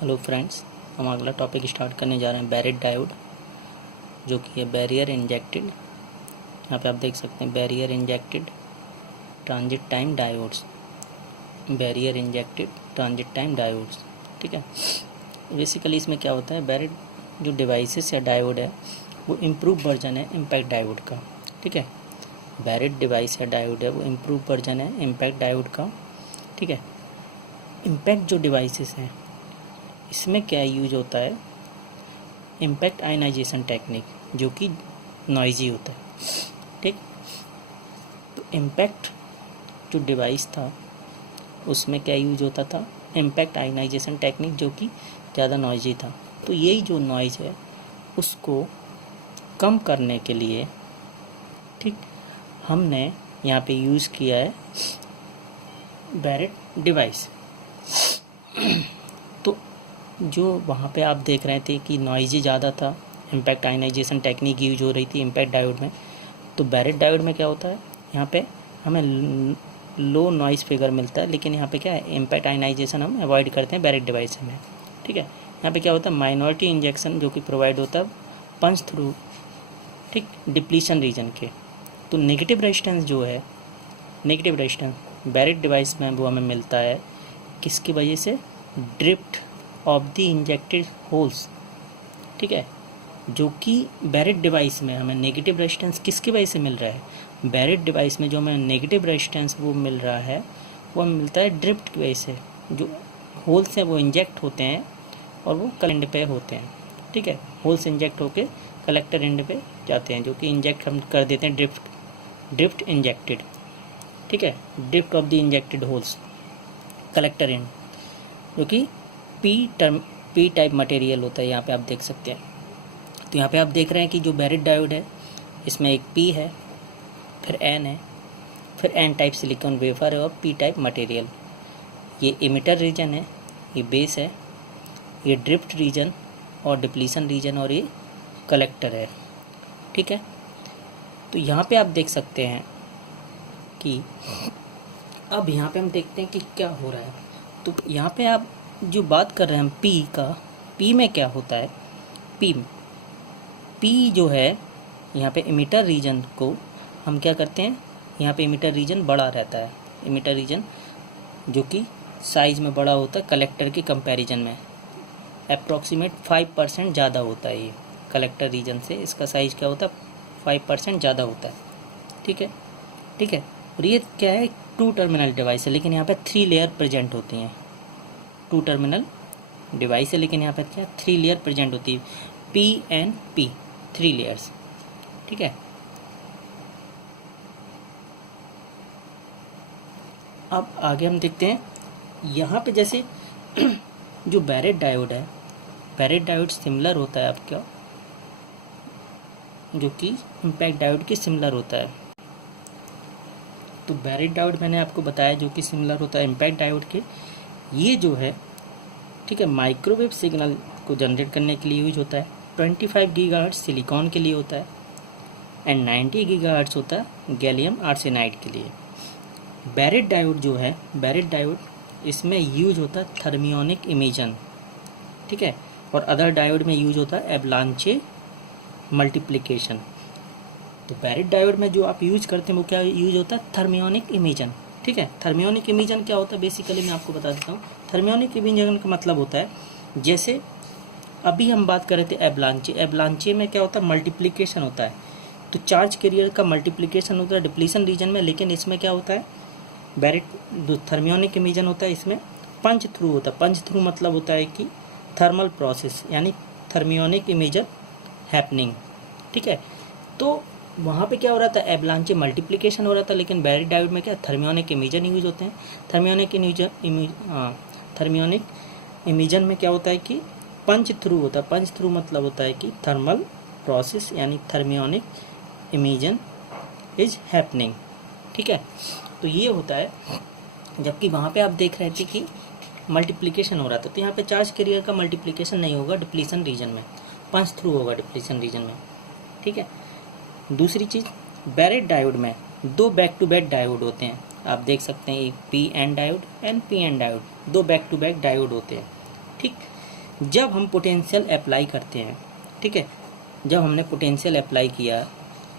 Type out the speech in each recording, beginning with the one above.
Hello friends, हम अगला topic start करने जा रहे हैं बैरेट डायोड, जो कि है बैरियर इंजेक्टेड। यहाँ पे आप देख सकते हैं barrier injected transit time diodes, barrier injected transit time diodes. ठीक है, बेसिकली इसमें क्या होता है, बैरेट जो डिवाइसेस या डायोड है वो इम्प्रूव वर्जन है इम्पैक्ट डायोड का। ठीक है, बैरेट डिवाइस या डायोड है वो इम्प्रूव वर्जन है इम्पैक्ट डायोड का। ठीक है, इम्पैक्ट जो डिवाइसेस हैं इसमें क्या यूज होता है, इम्पैक्ट आयनाइजेशन टेक्निक, जो कि नॉइजी होता है। ठीक, तो इम्पैक्ट जो डिवाइस था उसमें क्या यूज होता था, इम्पैक्ट आयनाइजेशन टेक्निक, जो कि ज़्यादा नॉइजी था। तो यही जो नॉइज है उसको कम करने के लिए, ठीक, हमने यहाँ पे यूज़ किया है बैरेट डिवाइस। तो जो वहाँ पे आप देख रहे थे कि नॉइजी ज़्यादा था, इम्पैक्ट आयनाइजेशन टेक्निक यूज हो रही थी इम्पैक्ट डायोड में। तो बैरेट डायोड में क्या होता है, यहाँ पे हमें लो नॉइज़ फिगर मिलता है, लेकिन यहाँ पे क्या है, इम्पैक्ट आयनाइजेशन हम अवॉइड करते हैं बैरेट डिवाइस में। ठीक है, यहाँ पे क्या होता है, माइनॉरिटी इंजेक्शन जो कि प्रोवाइड होता है पंच थ्रू, ठीक, डिप्लीशन रीजन के। तो नेगेटिव रेजिस्टेंस जो है, नेगेटिव रेजिस्टेंस बैरेट डिवाइस में वो हमें मिलता है किसकी वजह से, drift of the injected holes. ठीक है, जो कि बैरेट डिवाइस में हमें नेगेटिव रेजिस्टेंस किसकी वजह से मिल रहा है, बैरेट डिवाइस में जो हमें नेगेटिव रेजिस्टेंस वो मिल रहा है वो हमें मिलता है ड्रिफ्ट की वजह से। जो होल्स हैं वो इंजेक्ट होते हैं और वो कलेक्टर एंड पे होते हैं। ठीक है, होल्स इंजेक्ट होके कलेक्टर एंड पे जाते हैं, जो कि इंजेक्ट हम कर देते हैं, ड्रिफ्ट इंजेक्टेड। ठीक है, drift of the injected holes collector and, जो कि पी टाइप मटेरियल होता है। यहाँ पे आप देख सकते हैं। तो यहाँ पे आप देख रहे हैं कि जो बैरेट डायोड है इसमें एक पी है, फिर एन है, फिर एन टाइप सिलिकॉन वेफर है और पी टाइप मटेरियल। ये इमिटर रीजन है, ये बेस है, ये ड्रिफ्ट रीजन और डिप्लीशन रीजन, और ये कलेक्टर है। ठीक है, तो यहाँ पे आप देख सकते हैं कि अब यहाँ पे हम देखते हैं कि क्या हो रहा है। तो यहाँ पे आप जो बात कर रहे हैं हम पी का, पी में क्या होता है, पी जो है यहाँ पे इमिटर रीजन को हम क्या करते हैं, यहाँ पे इमिटर रीजन बड़ा रहता है, इमिटर रीजन जो कि साइज़ में बड़ा होता है कलेक्टर के कंपैरिजन में, अप्रॉक्सीमेट 5% ज़्यादा होता है। ये कलेक्टर रीजन से इसका साइज़ क्या होता है, 5% ज़्यादा होता है। ठीक है, ठीक है, और ये क्या है, 2 टर्मिनल डिवाइस है, लेकिन यहाँ पे 3 लेयर प्रेजेंट होती हैं। 2 टर्मिनल डिवाइस है, लेकिन यहाँ पे क्या 3 लेयर प्रेजेंट होती है, पी एन पी, 3 लेयर्स। ठीक है, अब आगे हम देखते हैं यहाँ पे जैसे जो बैरेट डायोड है, बैरेट डायोड सिमिलर होता है आपका, जो कि इम्पैक्ट डायोड के सिमिलर होता है। तो बैरेट डायोड मैंने आपको बताया जो कि सिमिलर होता है इम्पैक्ट डायोड के। ये जो है, ठीक है, माइक्रोवेव सिग्नल को जनरेट करने के लिए यूज होता है। 25 गीगाहर्ट्ज सिलिकॉन के लिए होता है एंड 90 गीगाहर्ट्ज होता है गैलियम आर्सेनाइड के लिए। बैरेट डायोड जो है, बैरेट डायोड इसमें यूज होता है थर्मियोनिक इमेजन। ठीक है, और अदर डायोड में यूज होता है एवलांचे मल्टीप्लिकेशन। तो बैरेट डायोड में जो आप यूज करते हैं वो क्या यूज होता है, थर्मियोनिक इमेजन। ठीक है, थर्मियोनिक इमेजन क्या होता है, बेसिकली मैं आपको बता देता हूँ। थर्मियोनिक इमेजन का मतलब होता है, जैसे अभी हम बात कर रहे थे एवलांचे, एवलांचे में क्या होता है, मल्टीप्लिकेशन होता है। तो चार्ज कैरियर का मल्टीप्लिकेशन होता है डिप्लीशन रीजन में, लेकिन इसमें क्या होता है, बैरेट जो थर्मियोनिक इमेजन होता है इसमें पंच थ्रू होता है। पंच थ्रू मतलब होता है कि थर्मल प्रोसेस, यानी थर्मियोनिक इमेजन हैपनिंग। ठीक है, तो वहाँ पे क्या हो रहा था, एवलांचे मल्टीप्लिकेशन हो रहा था, लेकिन बैरेट डायोड में क्या थर्मियोनिक इमेजन यूज होते हैं। थर्मियोनिक इमेजन में क्या होता है कि पंच थ्रू होता है। पंच थ्रू मतलब होता है कि थर्मल प्रोसेस, यानी थर्मियोनिक इमेजन इज हैपनिंग। ठीक है, तो ये होता है। जबकि वहाँ पे आप देख रहे थे कि मल्टीप्लिकेशन हो रहा था, तो यहाँ पे चार्ज कैरियर का मल्टीप्लिकेशन नहीं होगा डिप्लीशन रीजन में, पंच थ्रू होगा डिप्लीशन रीजन में। ठीक है, दूसरी चीज़, बैरेट डायोड में 2 बैक टू बैक डायोड होते हैं। आप देख सकते हैं एक P N diode and P N diode, 2 back to back diode होते हैं। ठीक, जब हम पोटेंशियल अप्लाई करते हैं, ठीक है, जब हमने पोटेंशियल अप्लाई किया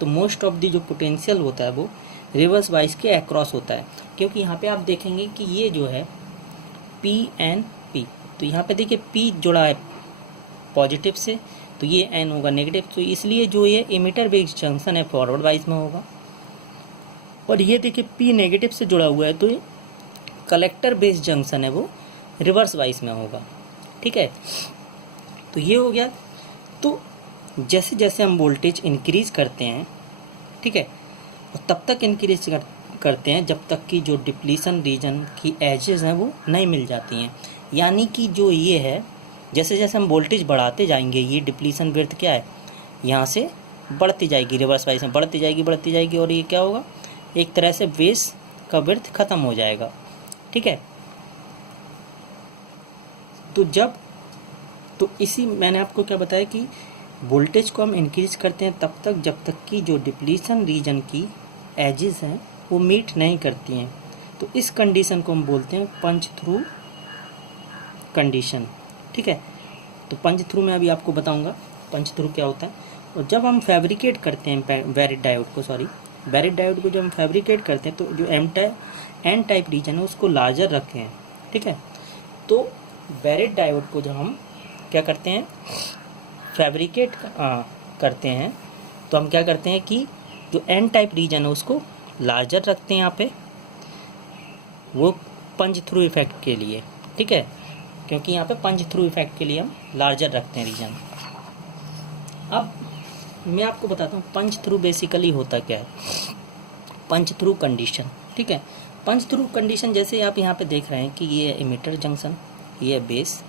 तो मोस्ट ऑफ दी जो पोटेंशियल होता है वो रिवर्स वाइज के अक्रॉस होता है, क्योंकि यहाँ पे आप देखेंगे कि ये जो है पी एन पी, तो यहाँ पे देखिए पी जुड़ा है पॉजिटिव से, तो ये एन होगा नेगेटिव, तो इसलिए जो ये इमिटर बेस्ड जंक्शन है फॉरवर्ड वाइज में होगा। और ये देखिए पी नेगेटिव से जुड़ा हुआ है, तो ये कलेक्टर बेस्ड जंक्शन है वो रिवर्स वाइज में होगा, ठीक है। तो ये हो गया। तो जैसे जैसे हम वोल्टेज इंक्रीज करते हैं, ठीक है, और तब तक इंक्रीज करते हैं जब तक कि जो डिप्लीशन रीजन की एजेस हैं वो नहीं मिल जाती हैं। यानी कि जो ये है, जैसे जैसे हम वोल्टेज बढ़ाते जाएंगे, ये डिप्लीशन विड्थ क्या है, यहाँ से बढ़ती जाएगी, रिवर्स वाइज में बढ़ती जाएगी, और ये क्या होगा, एक तरह से बेस का विड्थ ख़त्म हो जाएगा, ठीक है। तो इसी मैंने आपको क्या बताया कि वोल्टेज को हम इंक्रीज करते हैं तब तक जब तक कि जो डिप्लीशन रीजन की एजेस हैं वो मीट नहीं करती हैं। तो इस कंडीशन को हम बोलते हैं पंच थ्रू कंडीशन, ठीक है। तो पंच थ्रू में अभी आपको बताऊंगा पंच थ्रू क्या होता है। और जब हम फैब्रिकेट करते हैं बैरिड डायोड को जब हम फैब्रिकेट करते हैं तो जो एन टाइप रीजन है उसको लार्जर रखते हैं, ठीक है। तो बैरिड डायोड को जब हम क्या करते हैं, फैब्रिकेट करते हैं, तो हम क्या करते हैं कि जो एन टाइप रीजन है उसको लार्जर रखते हैं यहाँ पे, वो पंच थ्रू इफेक्ट के लिए, ठीक है, क्योंकि यहाँ पे पंच थ्रू इफेक्ट के लिए हम लार्जर रखते हैं रीजन। अब मैं आपको बताता हूँ पंच थ्रू बेसिकली होता क्या है। पंच थ्रू कंडीशन, ठीक है, पंच थ्रू कंडीशन जैसे आप यहाँ पे देख रहे हैं कि ये इमिटर जंक्शन, ये बेस,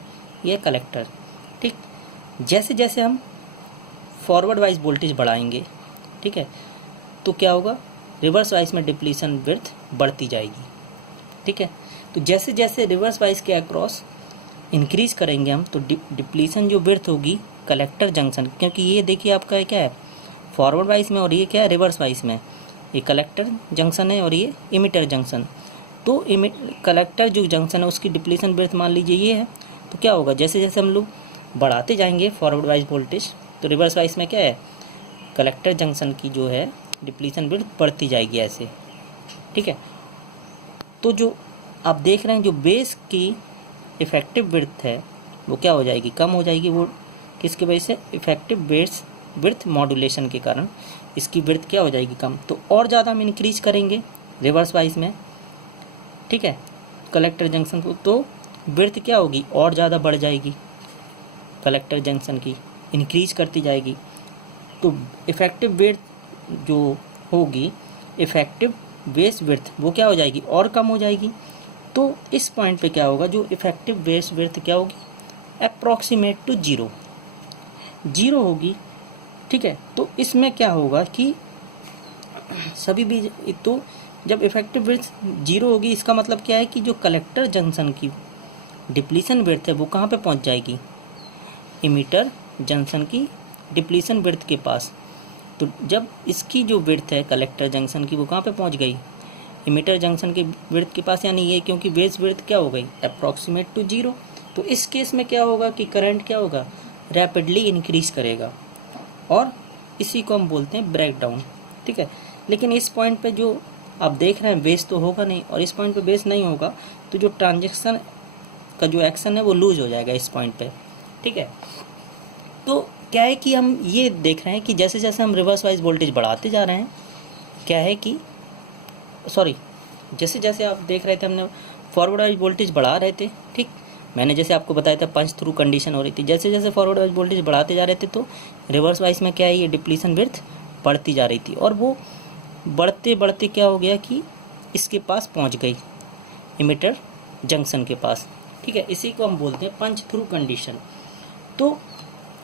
ये कलेक्टर, ठीक। जैसे जैसे हम फॉरवर्ड वाइज वोल्टेज बढ़ाएंगे, ठीक है, तो क्या होगा, रिवर्स वाइज में डिप्लीशन विड्थ बढ़ती जाएगी, ठीक है। तो जैसे जैसे रिवर्स वाइज के अक्रॉस इंक्रीज करेंगे हम, तो डिप्लीशन जो विड्थ होगी कलेक्टर जंक्शन, क्योंकि ये देखिए आपका क्या है फॉरवर्ड वाइज में और ये क्या है रिवर्स वाइज में, ये कलेक्टर जंक्शन है और ये इमिटर जंक्शन। तो कलेक्टर जो जंक्शन है उसकी डिप्लीशन विड्थ मान लीजिए ये है, तो क्या होगा, जैसे जैसे हम लोग बढ़ाते जाएंगे फॉरवर्ड वाइज वोल्टेज, तो रिवर्स वाइज में क्या है, कलेक्टर जंक्शन की जो है डिप्लीशन विड्थ बढ़ती जाएगी ऐसे, ठीक है। तो जो आप देख रहे हैं जो बेस की इफेक्टिव विड्थ है वो क्या हो जाएगी, कम हो जाएगी। वो किसकी वजह से, इफेक्टिव बेस विड्थ मॉड्यूलेशन के कारण इसकी विड्थ क्या हो जाएगी, कम। तो और ज़्यादा हम इंक्रीज करेंगे रिवर्स वाइज में, ठीक है, कलेक्टर जंक्शन को, तो विड्थ क्या होगी, और ज़्यादा बढ़ जाएगी, कलेक्टर जंक्शन की इंक्रीज करती जाएगी। तो इफेक्टिव विड्थ जो होगी, इफेक्टिव बेस विड्थ, वो क्या हो जाएगी, और कम हो जाएगी। तो इस पॉइंट पे क्या होगा, जो इफेक्टिव बेस विड्थ क्या होगी, अप्रॉक्सीमेट टू जीरो होगी, ठीक है। तो इसमें क्या होगा कि सभी भी, तो जब इफेक्टिव विड्थ जीरो होगी इसका मतलब क्या है कि जो कलेक्टर जंक्शन की डिप्लीशन विड्थ है वो कहाँ पे पहुँच जाएगी, इमिटर जंक्शन की डिप्लीशन विड्थ के पास। तो जब इसकी जो विड्थ है कलेक्टर जंक्शन की वो कहाँ पे पहुँच गई, इमिटर जंक्शन के विड्थ के पास, यानी ये क्योंकि बेस विड्थ क्या हो गई, अप्रॉक्सीमेट टू जीरो। तो इस केस में क्या होगा कि करंट क्या होगा, रैपिडली इंक्रीज करेगा, और इसी को हम बोलते हैं ब्रेकडाउन, ठीक है। लेकिन इस पॉइंट पे जो आप देख रहे हैं बेस तो होगा नहीं, और इस पॉइंट पे बेस नहीं होगा, तो जो ट्रांजैक्शन का जो एक्शन है वो लूज हो जाएगा इस पॉइंट पे, ठीक है। तो क्या है कि हम ये देख रहे हैं कि जैसे जैसे हम रिवर्स वाइज वोल्टेज बढ़ाते जा रहे हैं, क्या है कि जैसे जैसे आप देख रहे थे हमने फॉरवर्ड वाइज वोल्टेज बढ़ा रहे थे, ठीक, मैंने जैसे आपको बताया था पंच थ्रू कंडीशन हो रही थी, जैसे जैसे फॉरवर्ड वाइज वोल्टेज बढ़ाते जा रहे थे तो रिवर्स वाइज में क्या है, ये डिप्लीशन विड्थ बढ़ती जा रही थी, और वो बढ़ते बढ़ते क्या हो गया कि इसके पास पहुंच गई, इमिटर जंक्शन के पास, ठीक है। इसी को हम बोलते हैं पंच थ्रू कंडीशन। तो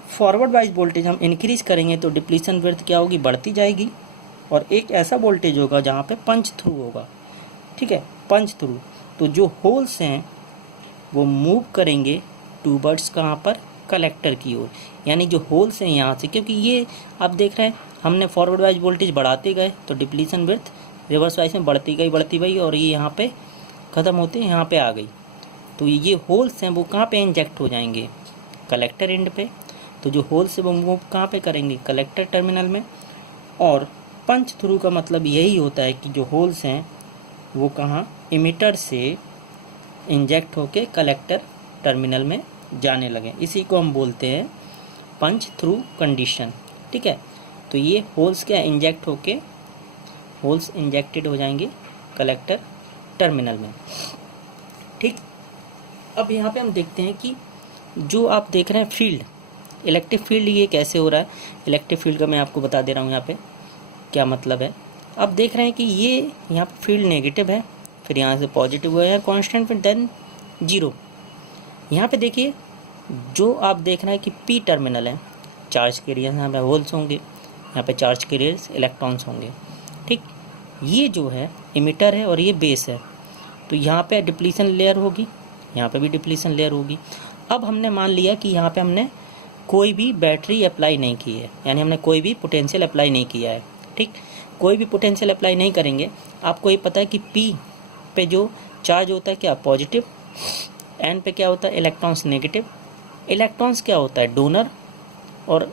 फॉरवर्ड वाइज वोल्टेज हम इंक्रीज करेंगे तो डिप्लीशन विड्थ क्या होगी, बढ़ती जाएगी, और एक ऐसा वोल्टेज होगा जहाँ पे पंच थ्रू होगा, ठीक है, पंच थ्रू। तो जो होल्स हैं वो मूव करेंगे टूवर्ड्स कहाँ पर, कलेक्टर की ओर, यानी जो होल्स हैं यहाँ से, क्योंकि ये आप देख रहे हैं हमने फॉरवर्ड वाइज वोल्टेज बढ़ाते गए तो डिप्लीशन विड्थ रिवर्स वाइज में बढ़ती गई, और ये यहाँ पे ख़त्म होते यहाँ पे आ गई। तो ये होल्स हैं वो कहाँ पे इंजेक्ट हो जाएंगे, कलेक्टर एंड पे, तो जो होल्स है वो मूव कहाँ पे करेंगे, कलेक्टर टर्मिनल में। और पंच थ्रू का मतलब यही होता है कि जो होल्स हैं वो कहाँ, इमिटर से इंजेक्ट होके कलेक्टर टर्मिनल में जाने लगे, इसी को हम बोलते हैं पंच थ्रू कंडीशन। ठीक है, तो ये होल्स क्या इंजेक्ट होके, होल्स इंजेक्टेड हो जाएंगे कलेक्टर टर्मिनल में। ठीक, अब यहाँ पे हम देखते हैं कि जो आप देख रहे हैं फील्ड, इलेक्ट्रिक फील्ड, ये कैसे हो रहा है। इलेक्ट्रिक फील्ड का मैं आपको बता दे रहा हूँ यहाँ पे क्या मतलब है। आप देख रहे हैं कि ये यहाँ पे फील्ड नेगेटिव है, फिर यहाँ से पॉजिटिव हुआ है कांस्टेंट, फिर देन जीरो। यहाँ पे देखिए जो आप देख रहे हैं कि पी टर्मिनल है, चार्ज कैरियर यहाँ पे होल्स होंगे, यहाँ पे चार्ज कैरियर्स इलेक्ट्रॉन्स होंगे। ठीक, ये जो है इमिटर है और ये बेस है, तो यहाँ पे डिप्लीशन लेयर होगी, यहाँ पे भी डिप्लीशन लेयर होगी। अब हमने मान लिया कि यहाँ पे हमने कोई भी बैटरी अप्लाई नहीं की है, यानी हमने कोई भी पोटेंशियल अप्लाई नहीं किया है। ठीक, कोई भी पोटेंशियल अप्लाई नहीं करेंगे। आपको ये पता है कि पी पे जो चार्ज होता है क्या, पॉजिटिव, एन पे क्या होता है, इलेक्ट्रॉन्स नेगेटिव। इलेक्ट्रॉन्स क्या होता है, डोनर, और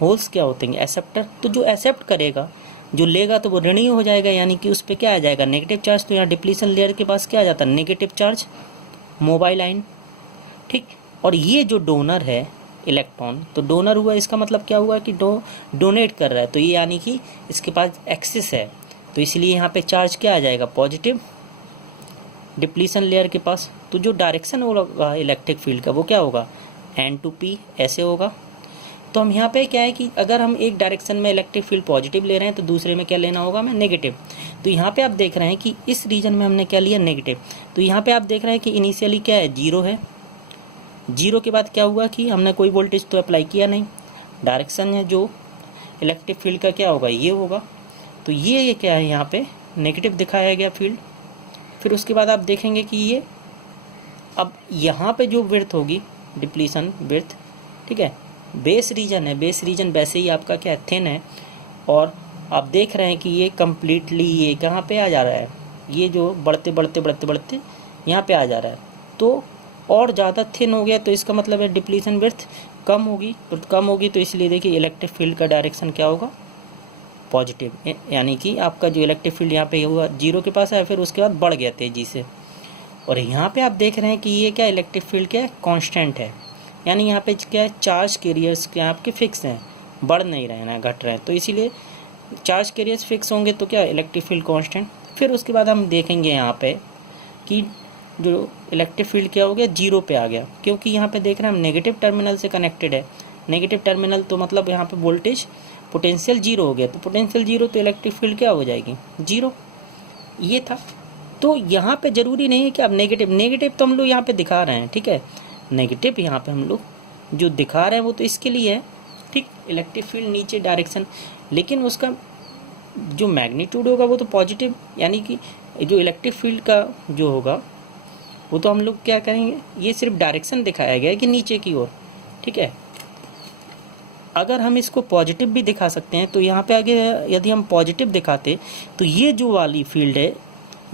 होल्स क्या होते हैं, एक्सेप्टर। तो जो एक्सेप्ट करेगा, जो लेगा, तो वो ऋणात्मक हो जाएगा, यानी कि उस पर क्या आ जाएगा, नेगेटिव चार्ज। तो यहाँ डिप्लीशन लेयर के पास क्या आ जाता है, नेगेटिव चार्ज, मोबाइल आइन। ठीक, और ये जो डोनर है इलेक्ट्रॉन, तो डोनर हुआ, इसका मतलब क्या हुआ कि डोनेट कर रहा है, तो ये यानी कि इसके पास एक्सेस है, तो इसलिए यहाँ पे चार्ज क्या आ जाएगा, पॉजिटिव डिप्लीशन लेयर के पास। तो जो डायरेक्शन होगा इलेक्ट्रिक फील्ड का वो क्या होगा, N2P ऐसे होगा। तो हम यहाँ पे क्या है कि अगर हम एक डायरेक्शन में इलेक्ट्रिक फील्ड पॉजिटिव ले रहे हैं तो दूसरे में क्या लेना होगा, हमें नेगेटिव। तो यहाँ पे आप देख रहे हैं कि इस रीजन में हमने क्या लिया, नेगेटिव। तो यहाँ पे आप देख रहे हैं कि इनिशियली क्या है, जीरो है। जीरो के बाद क्या हुआ कि हमने कोई वोल्टेज तो अप्लाई किया नहीं, डायरेक्शन है जो इलेक्ट्रिक फील्ड का क्या होगा, ये होगा। तो ये क्या है, यहाँ पे नेगेटिव दिखाया गया फील्ड। फिर उसके बाद आप देखेंगे कि ये अब यहाँ पे जो विड्थ होगी, डिप्लीशन विड्थ, ठीक है, बेस रीजन है, बेस रीजन वैसे ही आपका क्या थिन है, और आप देख रहे हैं कि ये कम्प्लीटली ये कहाँ पे आ जा रहा है, ये जो बढ़ते बढ़ते बढ़ते बढ़ते यहाँ पे आ जा रहा है, तो और ज़्यादा थिन हो गया। तो इसका मतलब है डिप्लीशन विड्थ कम होगी, तो कम होगी, तो इसलिए देखिए इलेक्ट्रिक फील्ड का डायरेक्शन क्या होगा, पॉजिटिव, यानी कि आपका जो इलेक्ट्रिक फील्ड यहाँ पे हुआ जीरो के पास है, फिर उसके बाद बढ़ गया तेजी से। और यहाँ पे आप देख रहे हैं कि ये क्या इलेक्ट्रिक फील्ड क्या है, कांस्टेंट है, यानी यहाँ पे क्या है, चार्ज कैरियर्स क्या आपके फिक्स हैं, बढ़ नहीं रहे हैं, घट रहे हैं, तो इसीलिए चार्ज कैरियर्स फिक्स होंगे तो क्या इलेक्ट्रिक फील्ड कांस्टेंट। फिर उसके बाद हम देखेंगे यहाँ पे कि जो इलेक्ट्रिक फील्ड क्या हो गया, जीरो पे आ गया, क्योंकि यहाँ पे देख रहे हैं हम नेगेटिव टर्मिनल से कनेक्टेड है। नेगेटिव टर्मिनल तो मतलब यहाँ पे वोल्टेज पोटेंशियल जीरो हो गया, तो पोटेंशियल जीरो तो इलेक्ट्रिक फील्ड क्या हो जाएगी, जीरो। ये था। तो यहाँ पे ज़रूरी नहीं है कि आप नेगेटिव तो हम लोग यहाँ पे दिखा रहे हैं, ठीक है, नेगेटिव यहाँ पे हम लोग जो दिखा रहे हैं वो तो इसके लिए है, ठीक, इलेक्ट्रिक फील्ड नीचे डायरेक्शन, लेकिन उसका जो मैग्नीट्यूड होगा वो तो पॉजिटिव, यानी कि जो इलेक्ट्रिक फील्ड का जो होगा वो तो हम लोग क्या करेंगे, ये सिर्फ डायरेक्शन दिखाया गया है कि नीचे की ओर, ठीक है। अगर हम इसको पॉजिटिव भी दिखा सकते हैं, तो यहाँ पे आगे यदि हम पॉजिटिव दिखाते तो ये जो वाली फील्ड है,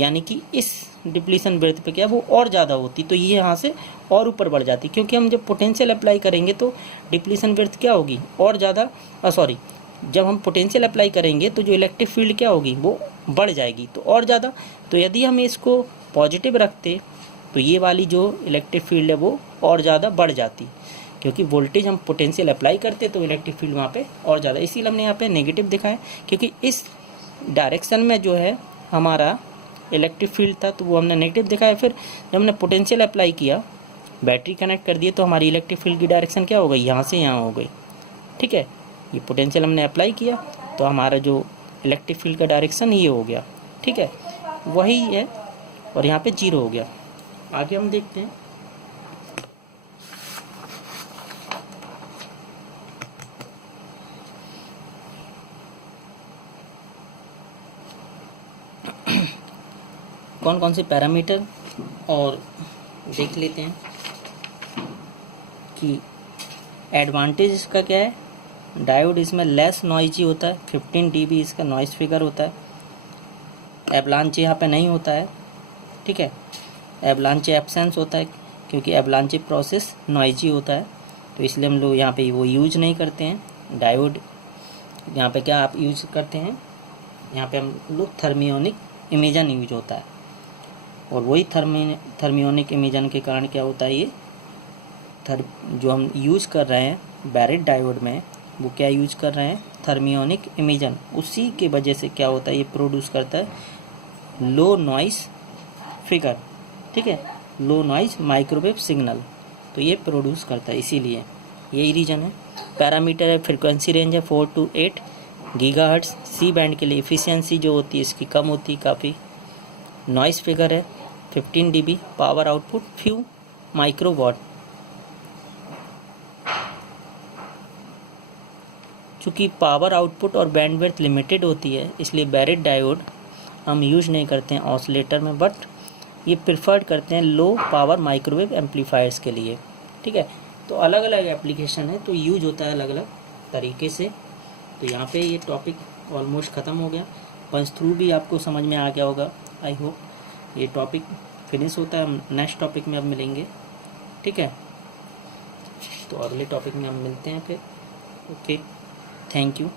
यानी कि इस डिप्लीशन विड्थ पे क्या वो और ज़्यादा होती, तो ये यहाँ से और ऊपर बढ़ जाती, क्योंकि हम जब पोटेंशियल अप्लाई करेंगे तो डिप्लीशन विड्थ क्या होगी, और ज़्यादा, जब हम पोटेंशियल अप्लाई करेंगे तो जो इलेक्ट्रिक फील्ड क्या होगी वो बढ़ जाएगी, तो और ज़्यादा। तो यदि हम इसको पॉजिटिव रखते तो ये वाली जो इलेक्ट्रिक फील्ड है वो और ज़्यादा बढ़ जाती, क्योंकि वोल्टेज हम पोटेंशियल अप्लाई करते तो इलेक्ट्रिक फील्ड वहाँ पे और ज़्यादा, इसीलिए हमने यहाँ पे नेगेटिव दिखाया, क्योंकि इस डायरेक्शन में जो है हमारा इलेक्ट्रिक फील्ड था तो वो हमने नेगेटिव दिखाया। फिर जब हमने पोटेंशियल अप्लाई किया, बैटरी कनेक्ट कर दिए, तो हमारी इलेक्ट्रिक फील्ड की डायरेक्शन क्या हो गई, यहाँ से यहाँ हो गई, ठीक है। ये पोटेंशियल हमने अप्लाई किया तो हमारा जो इलेक्ट्रिक फील्ड का डायरेक्शन ये हो गया, ठीक है, वही है, और यहाँ पे जीरो हो गया। आगे हम देखते हैं। कौन कौन से पैरामीटर और देख लेते हैं कि एडवांटेज इसका क्या है। डायोड इसमें लेस नॉइजी होता है, 15 dB इसका नॉइज़ फिगर होता है। एवलांच यहाँ पे नहीं होता है, ठीक है, एवलांच एब्सेंस होता है, क्योंकि एवलांचे प्रोसेस नॉइजी होता है, तो इसलिए हम लोग यहाँ पे वो यूज नहीं करते हैं डायोड। यहाँ पे क्या आप यूज करते हैं, यहाँ पे हम लोग थर्मियोनिक इमेजन यूज होता है, और वही थर्मियोनिक इमेजन के कारण क्या होता है, ये जो हम यूज कर रहे हैं बैरेट डायोड में, वो क्या यूज कर रहे हैं, थर्मियोनिक इमेजन। उसी के वजह से क्या होता है, ये प्रोड्यूस करता है लो नॉइस फिगर, ठीक है, लो नॉइस माइक्रोवेव सिग्नल, तो ये प्रोड्यूस करता है, इसीलिए यही रीज़न है। पैरामीटर है, फ्रिक्वेंसी रेंज है 4 to 8 गीगाहर्ट्ज़। सी बैंड के लिए एफिशिएंसी जो होती है इसकी कम होती है काफ़ी। नॉइस फिगर है 15 dB, power output few microwatt. चूँकि पावर आउटपुट और बैंडविड्थ लिमिटेड होती है, इसलिए बैरेट डायोड हम यूज नहीं करते हैं ऑसिलेटर में, बट ये प्रिफर्ड करते हैं लो पावर माइक्रोवेव एम्पलीफायर्स के लिए, ठीक है। तो अलग अलग एप्लीकेशन है, तो यूज होता है अलग अलग तरीके से। तो यहाँ पे ये टॉपिक ऑलमोस्ट ख़त्म हो गया, पंच थ्रू भी आपको समझ में आ गया होगा। आई होप ये टॉपिक फिनिश होता है, हम नेक्स्ट टॉपिक में अब मिलेंगे, ठीक है। तो अगले टॉपिक में हम मिलते हैं फिर। Okay, thank you.